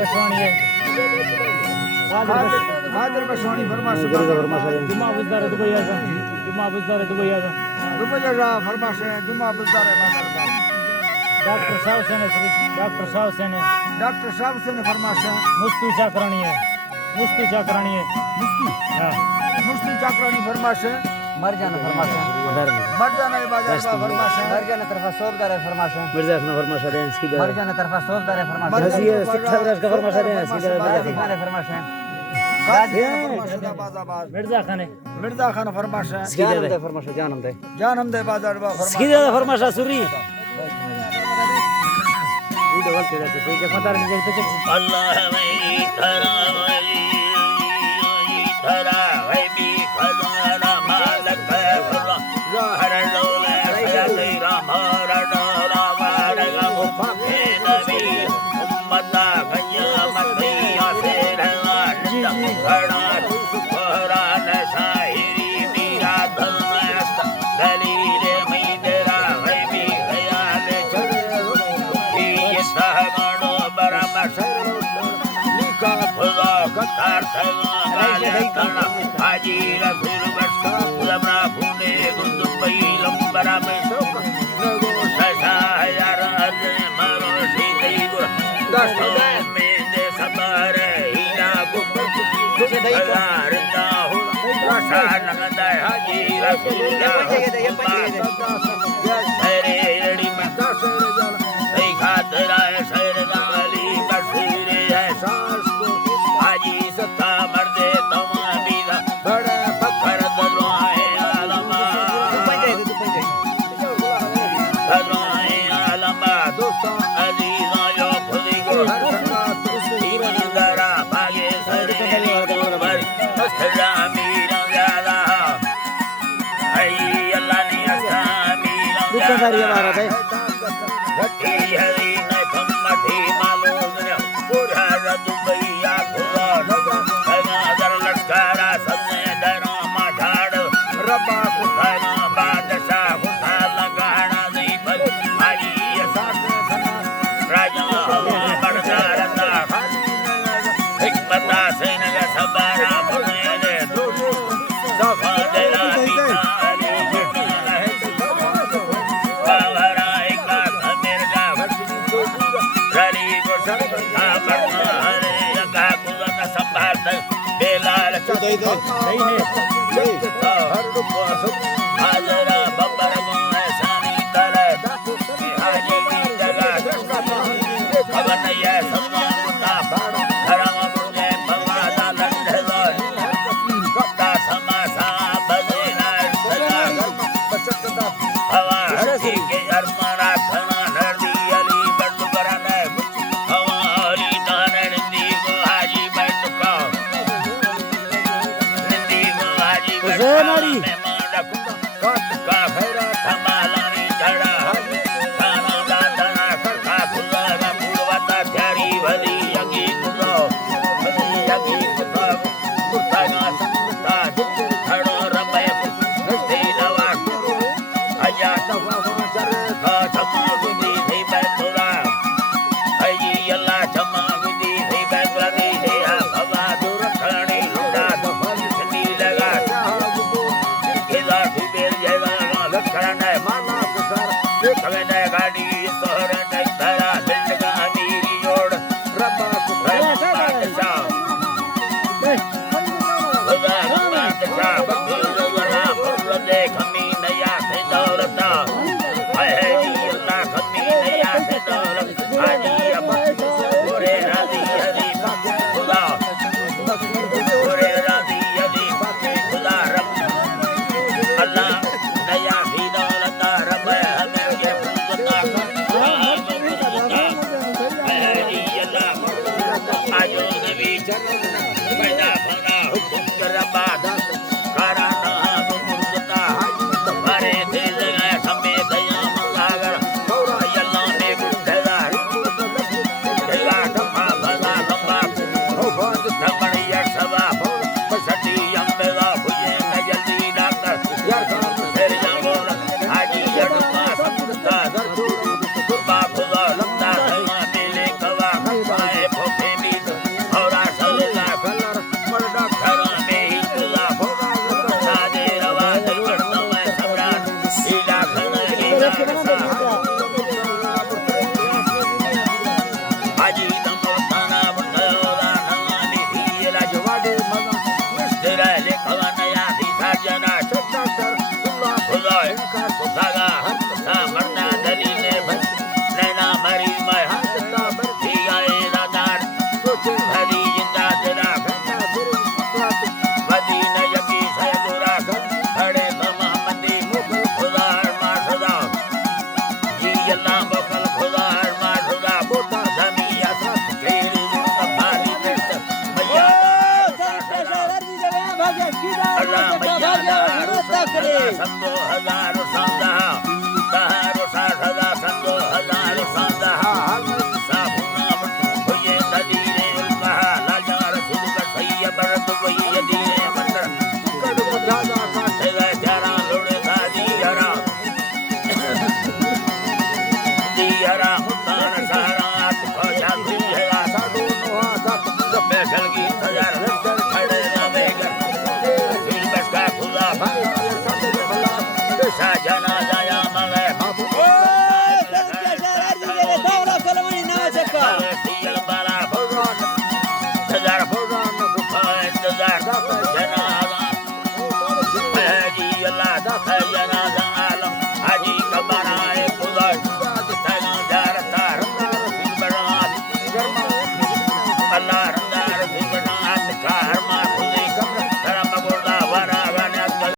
बसवानी है हाजिर बसवानी फरमाश जुमा बुजदार दुबई आजा जुमा बुजदार दुबई आजा रुपया जा फरमाश जुमा बुजदार है डॉक्टर साहब से ने डॉक्टर साहब से ने फरमाश मुस्तु चाकरानी है मुस्तु चाकरानी है हां मुस्ती चाकरानी फरमाश मर जाना फरमाश मर जाना बाजार बा फरमाश मर जाना तरफा सोबदार है फरमाश मिर्जा खान फरमाश है सीधा मर जाना तरफा सोबदार है फरमाश हसी है शिक्षा का फरमाश है सीधा गाजी खान है फरमाश मिर्जा खान फरमाश जानम दे फरमाश जानम दे बाजार बा फरमाश सीधा फरमाश सुरी वीडियो वाल तेरा से के मतार में पे अल्लाह वही धरा है भी खजाना मालक है खुदा ज़हर लौले सयाली रामर डोला वारगा मुफे नबी उम्मता क़यामतिया से रहना घड़ा कुरान शायरी मीरा दलमस्त दलील मैदरा है भी ख्याल ये सहगणो बरमस लिखा खुदा कतार थगा हाजी रसूल बस्ता लबरा फूने गुंदुबई लंबरा में शोक नगो ससा यार अरे मरो सीधी गो दस्तों में दे सबर हीना गुप हजार दा हो रसा नगदा हाजी रसूल अरे एड़ी में दसर जल सही खातरा सर गाली बसरे है सास को हाजी सत्ता मर्दे तमा बीदा बड़ा फखर दलवाए आलमा दलवाए आलमा दोस्तों अजीजा यो खुदी को हर संगा ईमान दरा भागे सरे पर मस्तरा मीरा ज्यादा आई अल्लाह ने असा मीरा ज्यादा घटी हरी न कमठी मालूम न पूरा दुबई या खुदा नगर लश्करा सबने डरा माठाड़ रबा खुदाना बादशाह खुदा लगाना नहीं बल आई साथ राजा हवा बड़का रता हिकमता से नगर सबरा फुने दो सफा दला बिचारी बावराई का मिर्जा रली को सब बड़ना हरे का कुला का संभाल बेलाल नहीं है हर रुपया हाजरा बब्बर गुण सानी तर हाजी की जगह खबर नहीं है सम्मान का धर्म मुझे भगवाना लंढलो कप्ता समासा बदेना सदा हवा हरसी के अरमाना खना नरदी अली बंद बरने हवा अली नानन दी को हाजी बैठ का नंदी को हाजी हुसैनारी कट का फेरा थमालानी चढ़ा खाना दादना करखा खुला ना पूर्वता त्यारी भली यगी कुलो कुत्ता ना संता खड़ो रबे नस्ती नवा अया तवा चर का छमा गुदी थी बैठुरा अई अल्लाह छमा गुदी थी बैठुरा दी है हवा दूर खड़ी लुड़ा दफन छनी लगा इधर सुबेर जैवा लखन है माना कसर कवे ने गाड़ी तोहर ने धरा दिलगा नीरी जोड़ रब्बा बादशाह खुदा बादशाह बखीर वरा फर्ज दे खमी नया से दौलता है अल्लाह खमी नया से दौलत हाजी अब पूरे राजी हरी खुदा पूरे राजी हरी खुदा रब अल्लाह नया भी दौलत रब हमें ये पूजता आजो नबी पैदा होना हुक्म कर बाद कराना मुर्दता हमारे थे जगह समेत दया मंगागर गौरा अल्लाह ने गुंडला जगा धमा भला लंबा हो बात धमड़िया सवा बसटी अंबेला हुए मैं जल्दी डॉक्टर यार खान तेरे जागोर हाजी जड़मा सबता दर खुदा लंबा है मेले कवा है भोखे संतो हजारो संदा दहारो 60,000 संतो हजारो संदा साबुना भुजे तदीरे उल्का लाजार सुलका सैया बरद वही यदीरे मंत्र कड़ मुझादा काटे गए जारा लोड़े साजी हरा दियरा उतार सहारा तो जादू है साडू नो हाथ बैठल की हजार